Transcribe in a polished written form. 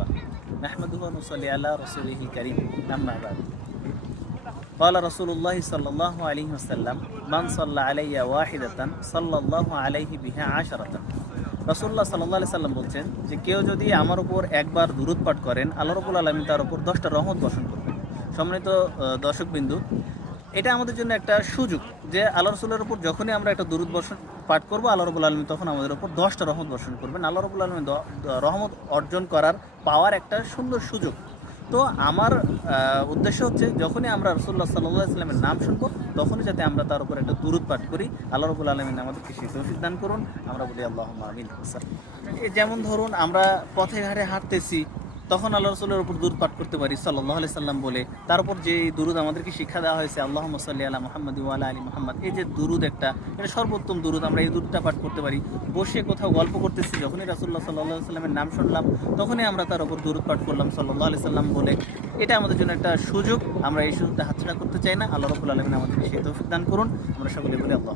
রাহমাতুল্লাহ। নাহমাদুহু ওয়া নুসাল্লি আলা রাসূলিহিল কারীম, আম্মা বা'দ। قال رسول الله صلى الله عليه وسلم من صلى علي واحدة صلى الله عليه بها عشرة। রাসূলুল্লাহ সাল্লাল্লাহু আলাইহি সাল্লাম বলছেন যে কেউ যদি আমার উপর একবার দুরূদ পাঠ করেন, আল্লাহ রাব্বুল আলামিন তার উপর 10টা রহমত বর্ষণ করবেন। সম্মানিত দর্শকবিন্দু, এটা আমাদের জন্য একটা সুযোগ যে আল্লাহ রাসূলের উপর যখনই আমরা একটা দুরূদ বর্ষণ পাঠ করব, আল্লাহ রাব্বুল আলামিন তখন আমাদের উপর 10টা রহমত বর্ষণ করবেন। আল্লাহ রাব্বুল আলামিন রহমত অর্জন করার পাওয়ার একটা সুন্দর সুযোগ। তো আমার উদ্দেশ্য হচ্ছে যখনই আমরা রাসূলুল্লাহ সাল্লাল্লাহু আলাইহি ওয়াসাল্লামের নাম শুনবো, তখনই যাতে আমরা তার উপর একটা দুরূদ পাঠ করি। আল্লাহ রাব্বুল আলামিন আমাদেরকে সেই তৌফিক দান করুন। আমরা বলি আল্লাহুম্মা আমিন। যেমন ধরুন আমরা পথে ঘাটে হাঁটতেছি, তখন আল্লাহ রাসূলের উপর দুরূদ পাঠ করতে পারি সাল্লাল্লাহু আলাইহি সাল্লাম বলে। তার উপর যে দুরূদ আমাদেরকে শিক্ষা দেওয়া হয়েছে, আল্লাহুম্মা সাল্লি আলা মুহাম্মাদ ওয়া আলা আলি মুহাম্মাদ, এই যে দুরূদ একটা, এটা সর্বোত্তম দুরূদ। আমরা এই দুরূদটা পাঠ করতে পারি। বসে কোথাও গল্প করতেছি, যখনই রাসূলুল্লাহ সাল্লাল্লাহু আলাইহি সাল্লামের নাম শুনলাম, তখনই আমরা তার উপর দুরূদ পাঠ করলাম সাল্লাল্লাহু আলাইহি সাল্লাম বলে। এটা আমাদের জন্য একটা সুযোগ। আমরা এই সুযোগটা হাতছাড়া করতে চাই না। আল্লাহ রাব্বুল আলামিন আমাদেরকে সেই তৌফিক দান করুন। আমরা সকলে বলি আল্লাহ।